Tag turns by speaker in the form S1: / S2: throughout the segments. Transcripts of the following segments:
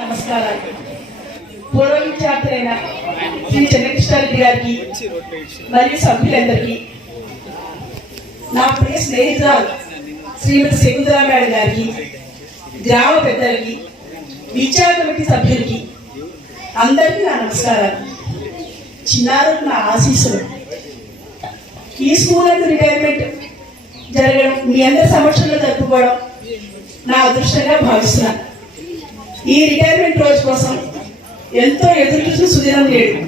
S1: నమస్కారాలు. పూర్వ విద్యార్థులైన శ్రీ చెన్నకృష్ణారెడ్డి గారికి మరియు సభ్యులందరికీ నా ప్రియ స్నేహితురాలు శ్రీమతి శకుంతలా గారికి గ్రామ పెద్దలకి విద్యా కమిటీ సభ్యులకి అందరికీ నా నమస్కారాలు. చిన్నారు నా ఆశీస్సులు. ఈ స్కూల్ అందు రిటైర్మెంట్ జరగడం మీ అందరి సమక్షంలో జరుపుకోవడం నా అదృష్టంగా భావిస్తున్నాను. ఈ రిటైర్మెంట్ రోజు కోసం ఎంతో ఎదురు చూసిన సుదినం లేడు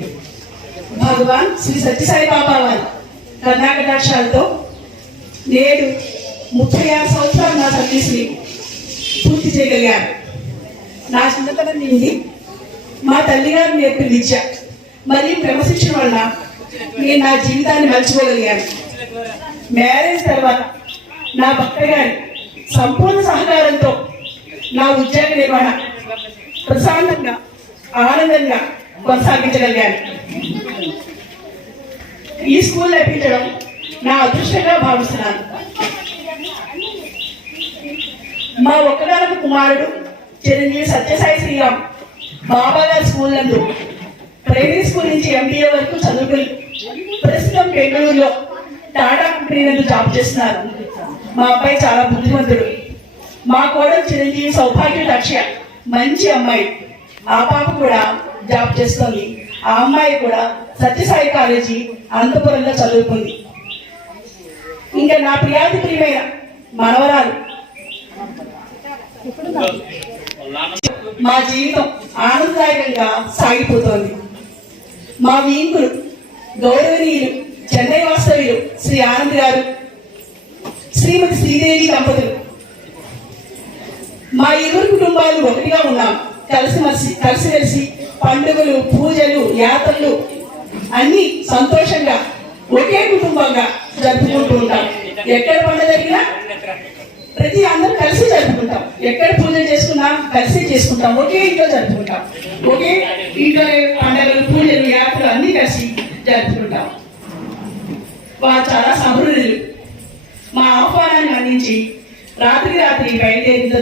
S1: భగవాన్ శ్రీ సత్యసాయి బాబా వారి కర్ణాకటాక్షాలతో నేడు ముప్పై ఆరు సంవత్సరాలు నా సర్వీస్ని పూర్తి చేయగలిగాను నా చిన్నతనం నుండి మా తల్లిగారు నేర్పిన విద్య మరియు క్రమశిక్షణ వల్ల నేను నా జీవితాన్ని మర్చిపోగలిగాను మ్యారేజ్ తర్వాత నా భక్త గారి సంపూర్ణ సహకారంతో నా ఉద్యోగ నిర్వహణ ప్రశాంతంగా ఆనందంగా కొనసాగించగలిగాను. ఈ స్కూల్ లభించడం నా అదృష్టంగా భావిస్తున్నాను. మా ఒక్కగానొక కుమారుడు చిరంజీవి సత్యసాయి శ్రీరామ్ బాబాగారి స్కూల్ నందు ప్రైమరీ స్కూల్ నుంచి ఎంబీఏ వరకు చదువుకుని ప్రస్తుతం బెంగళూరులో టాటా కంపెనీ నందు జాబ్ చేస్తున్నారు. మా అబ్బాయి చాలా బుద్ధిమంతుడు. మా కోడలు చిరంజీవి సౌభాగ్య లక్ష్య మంచి అమ్మాయి. ఆ పాప కూడా జాబ్ చేస్తుంది. ఆ అమ్మాయి కూడా సత్యసాయి కాలేజీ అనంతపురంలో చదువుకుంది. ఇంకా నా ప్రియాది ప్రియమైన మనవరాలు. మా జీవితం ఆనందదాయకంగా సాగిపోతోంది. మా వీంకులు గౌరవనీయులు చెన్నై వాస్తవ్యులు శ్రీ ఆనంద్ గారు శ్రీమతి శ్రీదేవి దంపతులు. మా ఇరువురు కుటుంబాలు ఒకటిగా ఉన్నాం. కలిసిమెలిసి కలిసిమెలిసి పండుగలు పూజలు యాత్రలు అన్ని సంతోషంగా ఒకే కుటుంబంగా జరుపుకుంటూ ఉంటాం. ఎక్కడ పండుగ జరిగినా ప్రతి అందరూ కలిసి జరుపుకుంటాం. ఎక్కడ పూజలు చేసుకున్నా కలిసి చేసుకుంటాం. ఒకే ఇంట్లో జరుపుకుంటాం. ఒకే ఇంట్లో పండుగలు పూజలు యాత్రలు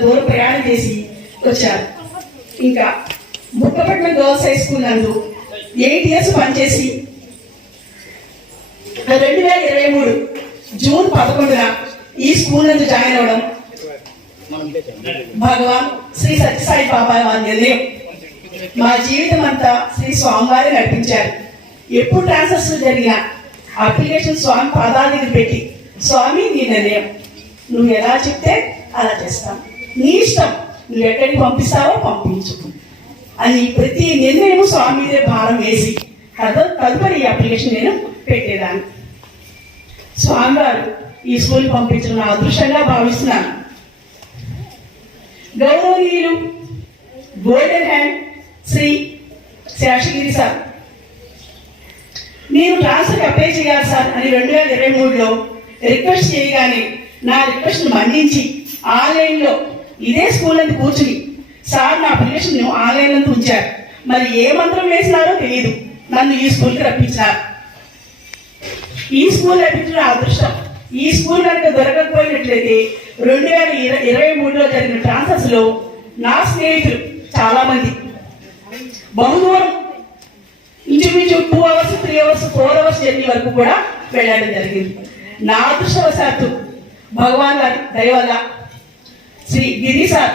S1: దూరం ప్రయాణం చేసి వచ్చారు. ఇంకా బుక్కపట్నం గర్ల్స్ హై స్కూల్ నందు ఎయిట్ ఇయర్స్ పనిచేసి రెండు వేల ఇరవై మూడు జూన్ పదకొండున ఈ స్కూల్ నందు జాయిన్ అవ్వడం భగవాన్ శ్రీ సత్యసాయి బాబా వారి నిర్ణయం. మా జీవితం అంతా శ్రీ స్వామివారి నడిపించారు. ఎప్పుడు ట్రాన్సర్స్ జరిగినా అప్లికేషన్ స్వామి పాదాల దగ్గర పెట్టి స్వామి నీ నిర్ణయం. నువ్వు ఎలా చెప్తే అలా చేస్తాం. నీ ఇష్టం. నువ్వు ఎక్కడికి పంపిస్తావో? పంపించు. అని ప్రతి నిర్ణయం స్వామి మీదే భారం వేసి తదుపరి అప్లికేషన్ నేను పెట్టేదాన్ని. స్వామి గారు ఈ స్కూల్ పంపించడం నా అదృష్టంగా భావిస్తున్నాను. గౌరవనీయులు golden hand Sri Seshagiri sir నేను ట్రాన్స్ఫర్ అప్లై చేయాలి సార్ అని రెండు వేల ఇరవై మూడులో రిక్వెస్ట్ చేయగానే నా రిక్వెస్ట్ మన్నించి ఆన్లైన్లో ఇదే స్కూల్ అని కూర్చుని. సార్ నా పిల్లలను ఆలయంలో ఉంచారు. మరి ఏ మంత్రం వేసినారో తెలియదు నన్ను ఈ స్కూల్కి రప్పించారు. ఈ స్కూల్ లభించిన అదృష్టం. ఈ స్కూల్ కనుక దొరకకపోయినట్లయితే రెండు వేల ఇరవై ఇరవై మూడులో జరిగిన ట్రాన్సర్స్లో నా స్నేహితులు చాలా మంది బహుదూరం. ఇంచుమించు two hours three hours four hours journey వరకు కూడా వెళ్ళడం జరిగింది. నా అదృష్టవశాత్తు భగవాన్ వారి దయ వల్ల శ్రీ గిరి సార్.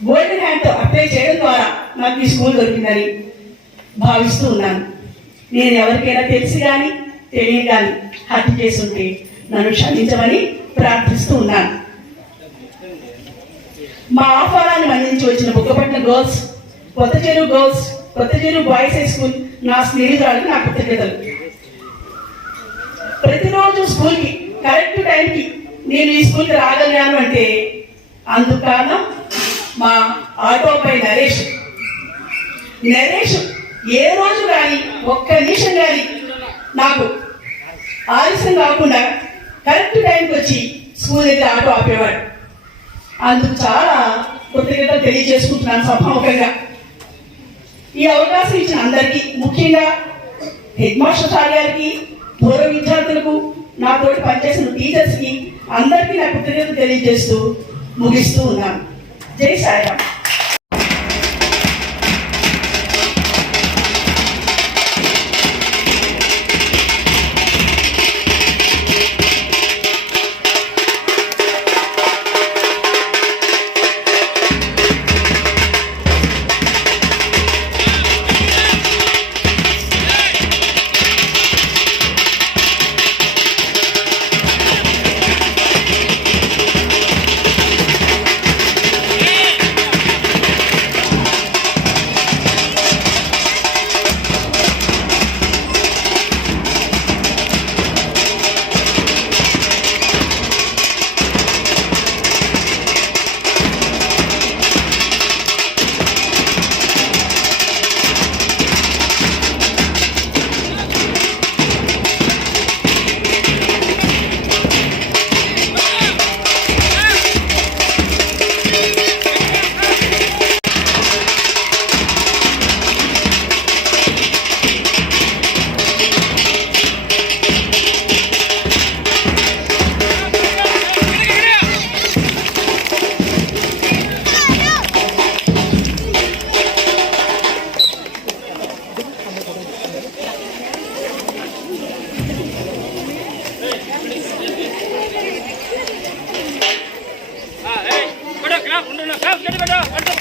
S1: గోల్డెన్ హ్యాండ్తో అప్లై చేయడం ద్వారా నాకు ఈ స్కూల్ దొరికిందని భావిస్తూ ఉన్నాను. నేను ఎవరికైనా తెలిసి కానీ తెలియ కానీ హత్య చేసుంటే నన్ను క్షమించమని ప్రార్థిస్తూ ఉన్నాను. మా ఆహ్వానాన్ని మన్నించి వచ్చిన బుక్కపట్నం గర్ల్స్ కొత్త చెరువు గర్ల్స్ కొత్త చెరువు బాయ్స్ హై స్కూల్ నా స్నేహితురాలకు నా కృతజ్ఞతలు. ప్రతిరోజు స్కూల్కి కరెక్ట్ టైంకి నేను ఈ స్కూల్కి రాగలిగాను అంటే అందుకు మా ఆటో నరేష్. నరేష్ ఏ రోజు కానీ ఒక్క నిమిషం కానీ నాకు ఆలస్యం కాకుండా కరెక్ట్ టైంకి వచ్చి స్కూల్ దగ్గర ఆటో ఆపేవాడు. అందుకు చాలా కృతజ్ఞత తెలియజేసుకుంటున్నాను సభాముఖంగా. ఈ అవకాశం ఇచ్చిన అందరికీ ముఖ్యంగా హెడ్ మాస్టర్ సార్ గారికి పూర్వ విద్యార్థులకు నాతో పనిచేసిన టీచర్స్కి అందరికీ నా కృతజ్ఞత తెలియజేస్తూ ముగిస్తూ ఉన్నాను. జై సాయిరామ్. அடுத்த